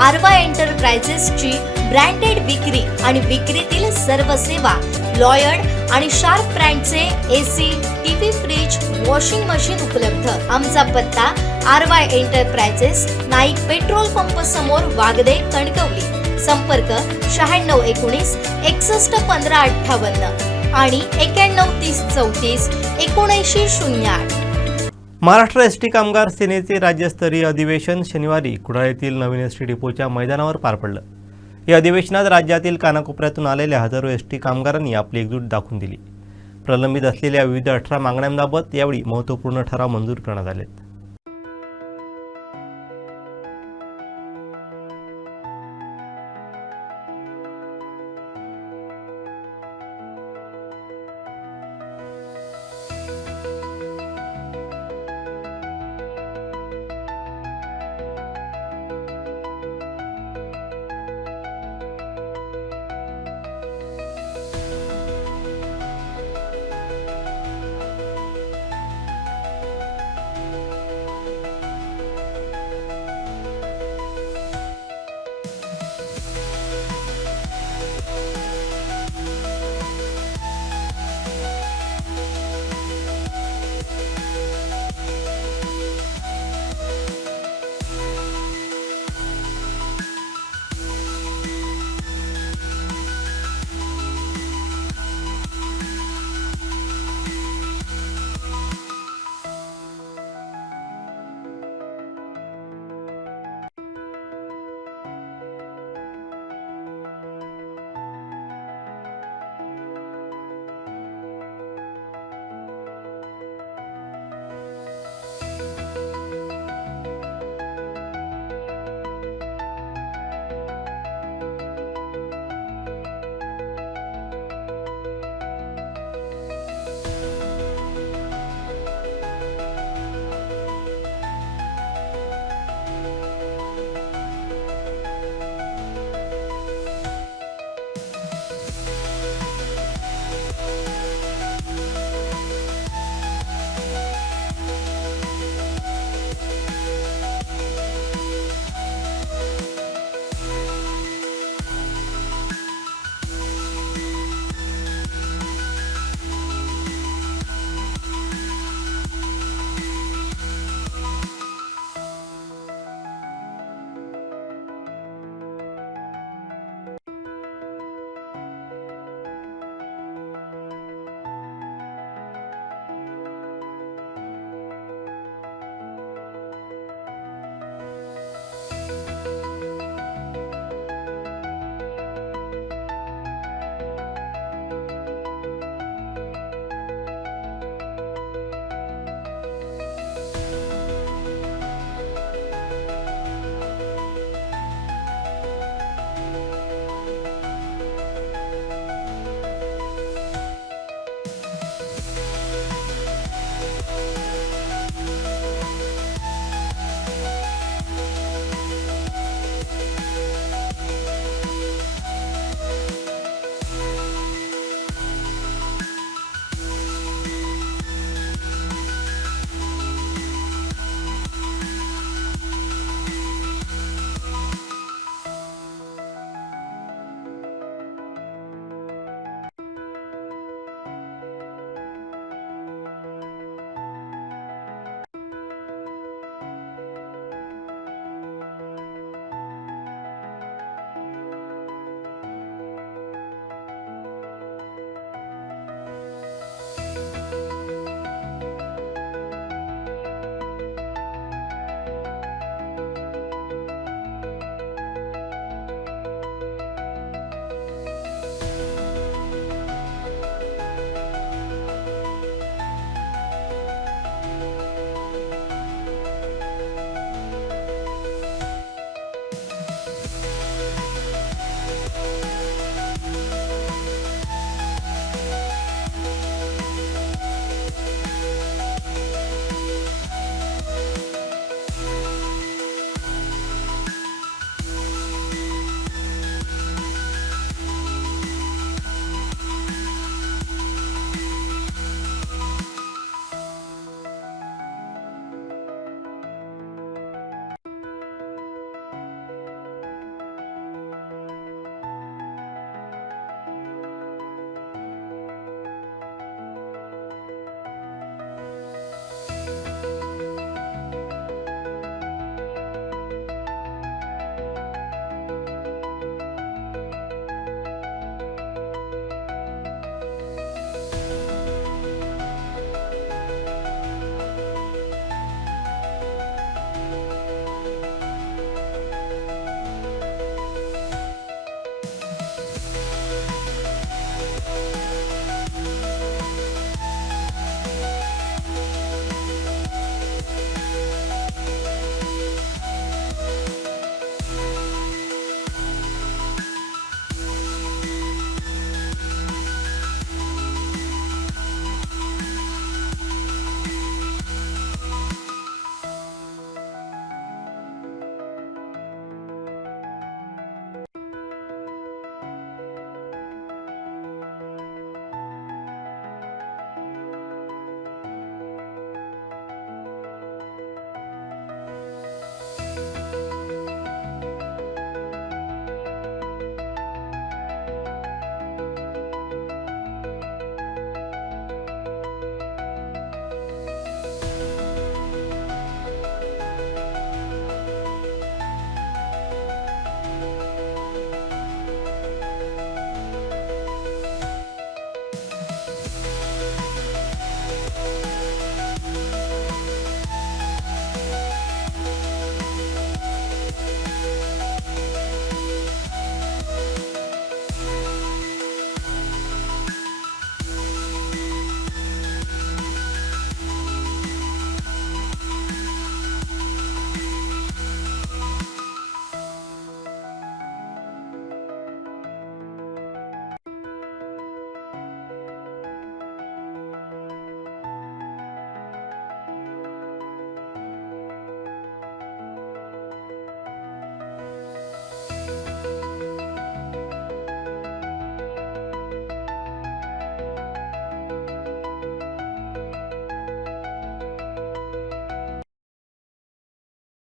आरवा एंटरप्राइजेसची branded विक्री आणि विक्रीतील सर्व सेवा, लॉयड आणि शार्प ब्रँडचे AC, TV, fridge, washing machine उपलब्ध। आमचा पत्ता Aarva enterprises, Naik petrol pump समोर, वागदे, कणकवली। संपर्क 9619 61 15 58 आणि 91 30 34 79 08। महाराष्ट्र एसटी कामगार सेनेचे राज्यस्तरीय अधिवेशन शनिवारी कुडाळ येथील नवीन एसटी डिपोच्या मैदानावर पार पडलं। या अधिवेशनात राज्यातील कानाकोपऱ्यातून आलेल्या हजारो एसटी कामगारांनी आपली एकजूट दाखवून दिली। प्रलंबित असलेल्या विविध 18 मागण्यांबाबत यावेळी महत्त्वपूर्ण ठराव मंजूर करण्यात आलेत।